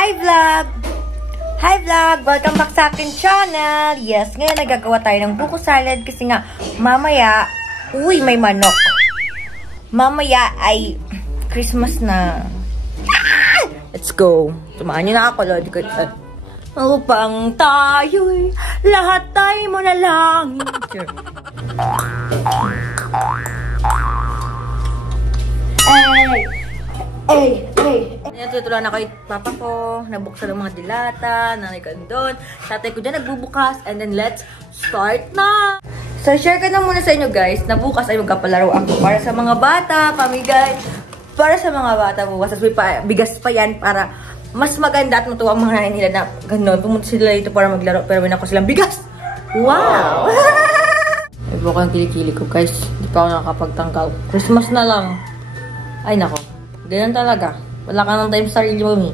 Hi vlog! Hi vlog! Welcome back sa akin channel! Yes, ngayon nagagawa tayo ng buko salad kasi nga mamaya, uy, may manok. Mamaya ay Christmas na. Ah! Let's go! Tumaan nyo na ako, Lord. Upang tayo'y lahat tayo mo na lang. Natutulungan ako yung papa ko, nabuksan ang mga dilata, nanay ko doon, tatay ko dyan nagbubukas, and then let's start na! So, share ko na muna sa inyo guys, na bukas ay magkapalaro ako para sa mga bata, pamigay, para sa mga bata bukas, at may bigas pa yan para mas maganda at matuwa ang mga nanay nila na gano'n, pumunta sila dito para maglaro, pero may nako silang bigas! Wow! May buka ang kilikili ko guys, hindi pa ako nakakapagtanggal. Christmas na lang. Ay nako, ganyan talaga. Wala ka ng time sa sarili mo, Mi.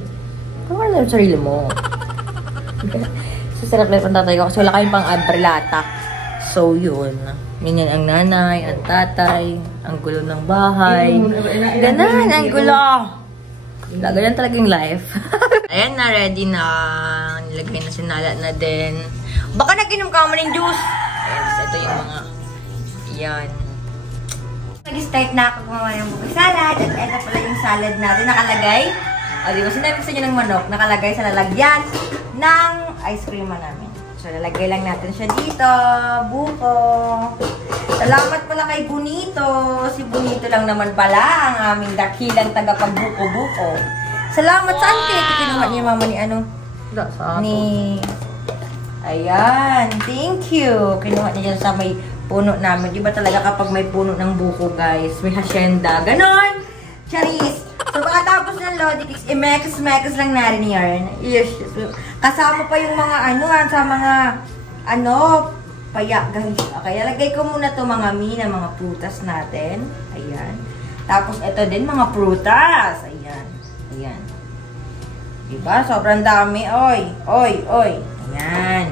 Wala ka ng sarili mo. Sasarap na yung tatay ko kasi wala kayong pang-abrelata. So, yun. Ganyan ang nanay, ang tatay, ang gulo ng bahay. Ganon, ang gulo. Ganyan talaga yung life. Ayan na, ready na. Nilagay na sinala na din. Baka nag-inom ka mo ng juice. Ayan, ito yung mga... Yan. Nag-start na ako gumawa ng buko salad. At ito pala yung salad natin nakalagay. O diba, sinabi sa inyo ng manok, nakalagay sa lalagyan ng ice cream namin. So, lalagay lang natin siya dito. Buko. Salamat pala kay Bonito. Si Bonito lang naman pala ang aming dakilang tagapagbuko-buko. Salamat sa auntie. Kinuha niya mama ni ano? Ni... Ayan. Thank you. Kinuha niya dyan sa may puno namin. Diba talaga kapag may puno ng buko, guys, may hasyenda. Ganon! Charis! So, pagkatapos ng Lodi Cakes, i-mekas lang natin yan. Yes. Kasama pa yung mga sa mga, paya, guys. Okay, lagay ko muna to mga mga prutas natin. Ayan. Tapos, ito din, mga prutas. Ayan. Ayan. Diba? Sobrang dami. Oy. Ayan.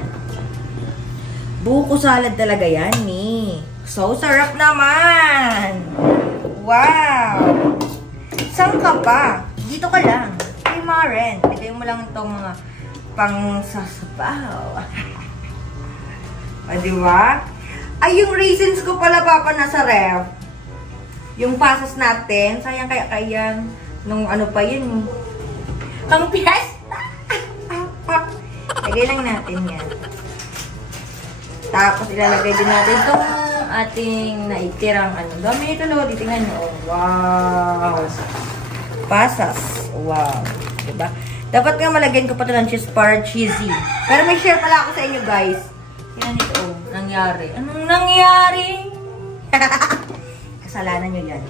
Buko salad talaga yan, ni. So, sarap naman! Wow! Saan ka pa? Dito ka lang. Kay Maren. Bigay mo lang itong mga pang-sasabaw. O, diba? Ay, yung raisins ko pala, Papa, nasa ref. Yung pasas natin. Sayang kaya nung ano pa yun. Ang piyesta! Lagay lang natin yan. Tapos, ilalagay din natin itong ating naitirang Dami nito, Lodi. Tingnan nyo. Wow! Pasas. Wow. Diba? Dapat nga malagyan ko pa ito ng cheese para cheesy. Pero may share pala ako sa inyo, guys. Tingnan nito. Nangyari. Anong nangyari? Kasalanan nyo yan.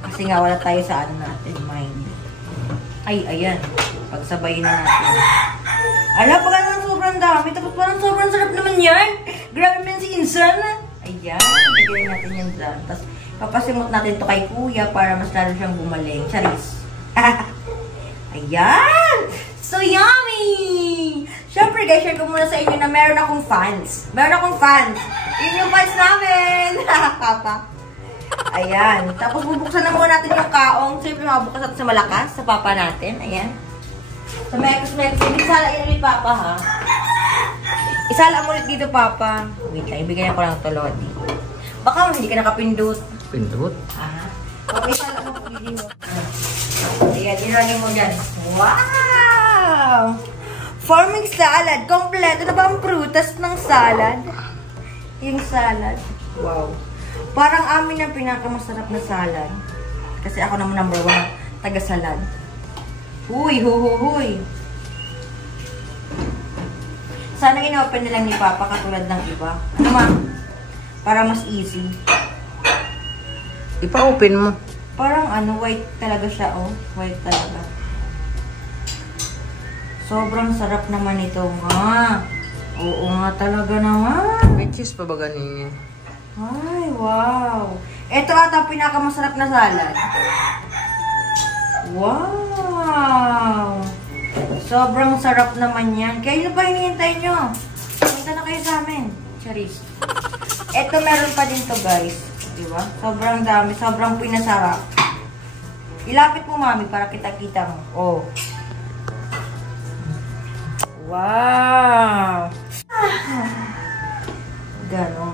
Kasi nga wala tayo sa natin. Mind. Ay, ayan. Pagsabayin na natin. Alam, pagka sobrang dami. Tapos parang sobrang sarap naman yan. Grabe man si Insan. Ayan. Lagyan natin yan dyan. Tapos papasimot natin ito kay Kuya para mas lalo siyang gumaling. Charis. Ayan. So yummy. Siyempre guys, share ko muna sa inyo na meron akong fans. Yun yung fans namin. Papa. Ayan. Tapos bubuksan na muna natin yung kaong. Siyempre mabukas natin sa malakas. Sa papa natin. Ayan. So, isala yun ni Papa, ha? Isala mo ulit dito, Papa. Wait lang, ibigay ko lang ito, Lodi. Baka hindi ka nakapindot. Pindot? Ah. Okay, isala mo, pili mo. Ayan, inangin mo dyan. Wow! Forming salad. Kompleto na ba ang prutas ng salad? Yung salad. Wow. Parang amin ang pinakamasarap na salad. Kasi ako naman number 1 taga-salad. Huy. Sana in-open nilang ni Papa katulad ng iba. Ano ma? Para mas easy. Ipa-open mo. Parang white talaga siya, oh. White talaga. Sobrang sarap naman ito nga. Oo nga talaga naman. May cheese pa ba ganyan? Ay, wow. Ito ata pinakamasarap na salad. Wow! Sobrang sarap naman yan. Kaya pa hinihintay nyo. Punta na kayo sa amin. Charis. Ito meron pa din to guys. Diba? Sobrang dami. Sobrang pinasarap. Ilapit mo, Mami, para kita-kita mo. Oh. Wow! Ganon.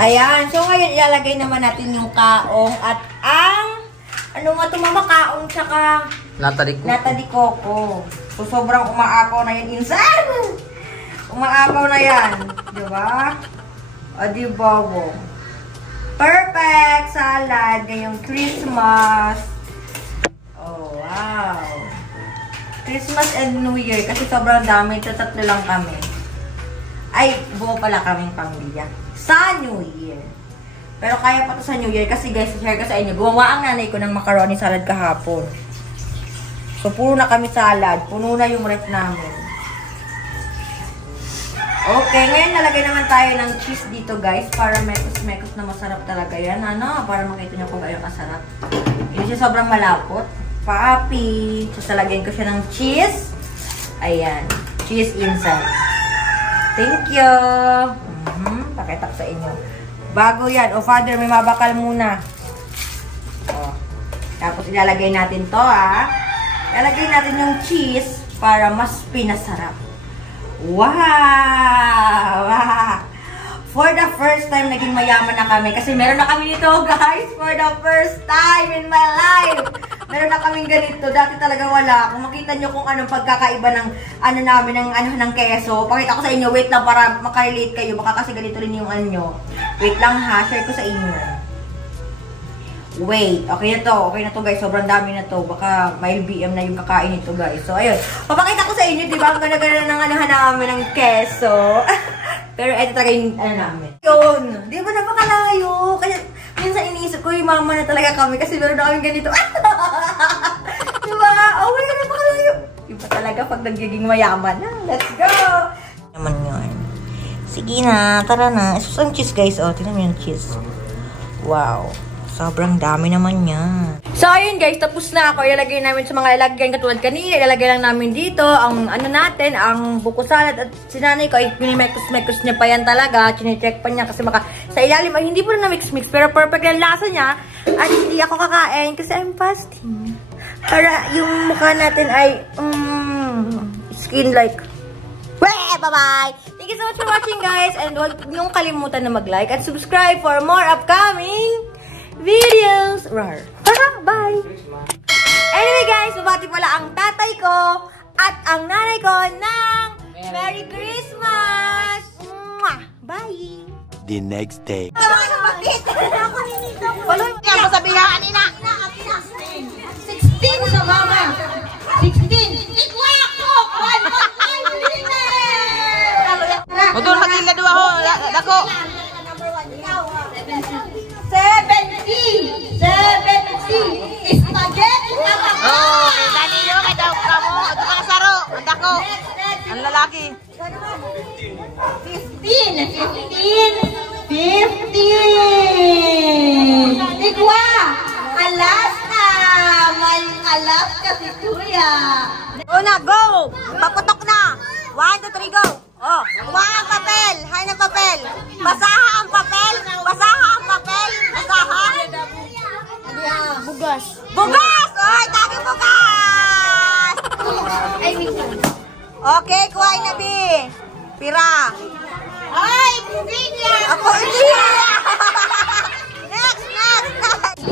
Ayan. So, ngayon, ilalagay naman natin yung kaong at ang, ano nga ito, mama? Kaong tsaka Nata di coco. So, sobrang umaapaw na yan. Insan! Umaapaw na yan. Diba? O, diba, wow. Perfect salad ngayong Christmas. Oh, wow. Christmas and New Year kasi sobrang dami. Tatlo lang kami. Ay, buo pala kaming pamilya. Sa New Year. Pero kaya pa to sa New Year kasi guys, share ko sa inyo. Gumawa ang nanay ko ng macaroni salad kahapon. So, puro na kami salad. Puno na yung ref namin. Okay, ngayon nalagay naman tayo ng cheese dito guys. Para mekos-mekos na masarap talaga yan. Ano? Para makita nyo kung gano'ng kasarap. Hindi siya sobrang malapot. Papi. So, talagyan ko siya ng cheese. Ayan. Cheese inside. Thank you. Pakita ko sa inyo. Bago yan. O, Father, may mabakal muna. O. Tapos, ilalagay natin to, ah. Ilalagay natin yung cheese para mas pinasarap. Wow! For the first time, naging mayaman na kami. Kasi meron na kami nito, guys. For the first time in my life. Meron na kaming ganito. Dati talaga wala. Kung makita nyo kung anong pagkakaiba ng ano namin, ng keso. Pakita ko sa inyo. Wait lang para makarelate kayo. Baka kasi ganito rin yung ano nyo. Wait lang ha. Share ko sa inyo. Wait. Okay na to. Okay na to guys. Sobrang dami na to. Baka may BM na yung kakain nito guys. So ayun. Papakita ko sa inyo. Diba? Ang ganda-ganda ng ano namin ng keso. Pero ito talaga yung ano namin. Yun. Di ba napakalayo? Kaya minsan iniisip ko yung mama na talaga kami kasi meron na kami ganito. Diba? Oh my God, napakalayo. Diba talaga pag nagiging mayaman na. Let's go! Naman yun. Sige na, tara na. Isus ang cheese guys. Oh, tingnan mo yung cheese. Wow. Sobrang dami naman yan. So, ayun guys, tapos na ako. Ilalagay namin sa mga lalagyan katulad kanina. Ilalagay lang namin dito ang ano natin, ang buko salad. At sinanay ko, ay pinimekos-mekos niya pa yan talaga. Chine-check pa niya kasi baka sa ilalim ay hindi po na mix-mix. Pero perfect yung lasa niya. At hindi ako kakain kasi I'm fasting. Para yung mukha natin ay skin like. Bye-bye! Thank you so much for watching guys. And huwag niyong kalimutan na mag-like at subscribe for more upcoming videos. Rar. Bye! Anyway guys, mabati pala ang tatay ko at ang nanay ko ng Merry Christmas! Mwah! Bye! The next day. Paloy mo yan, masabihan, Ina. 16 sa mama. 16. Ikwak ko! 1, 2, 3, Utol magila dua ho, dako. 70. 70. Spaghetti. Oh, kita niyo kay daw kamo, ato ka saro, ang dako. Ang lalaki. 15. 15. Ikwa. Alas na. May alas kasi kuya. Una, go! Paputok na! 1, 2, 3, go! Oh, kuha ang papel! Hay ng papel! Basaha ang papel! Basaha ang papel! Basaha! Bugas! Bugas! Oy, tagi bugas! Okay, kuhain na, Bi! Pira! Ay, bugilya! Ako, hindi! Next!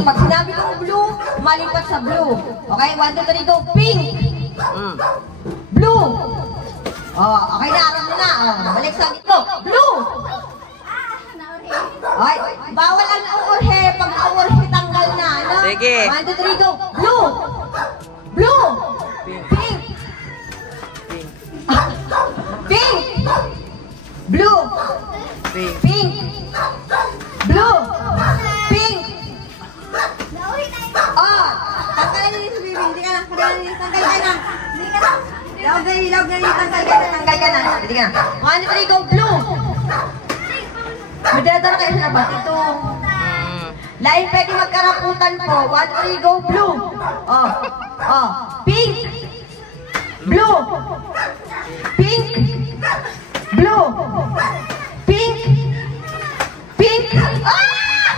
Pag sinabi kong blue, malipat sa blue. Okay, 1, 2, 3, go. Pink! Blue! Oh, okay na, alam mo na. Oh, balik sa dito. Blue! Ay, bawal ang uurhe. Pag uurhe, tanggal na. Ano? Sige. 1, 2, 3, go. Blue! Blue! Pink! Pink! Blue! Pink! Blue! Pink! Oh! Tanggalin niyo sa bibig. Hindi ka na. Tanggal ka na. Hindi ka na. Log na rin. Tanggal ka na. Hindi ka na. 1, 2, 3, go. Blue! Madadala kayo sa nabat. Ito. Lain pwede magkaraputan po. 1, 2, 3, go. Blue! Oh. Oh. Pink! Blue! Pink! Blue! Pink! Pink! Ah!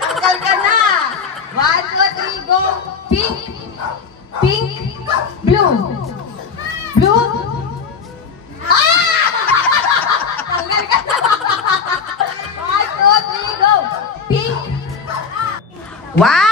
Tanggal ka na! 1, 2, 3, go! Pink! Pink! Blue! Blue. Ah! Tanggal ka na. 1, 2, 3, go. Pink. 1,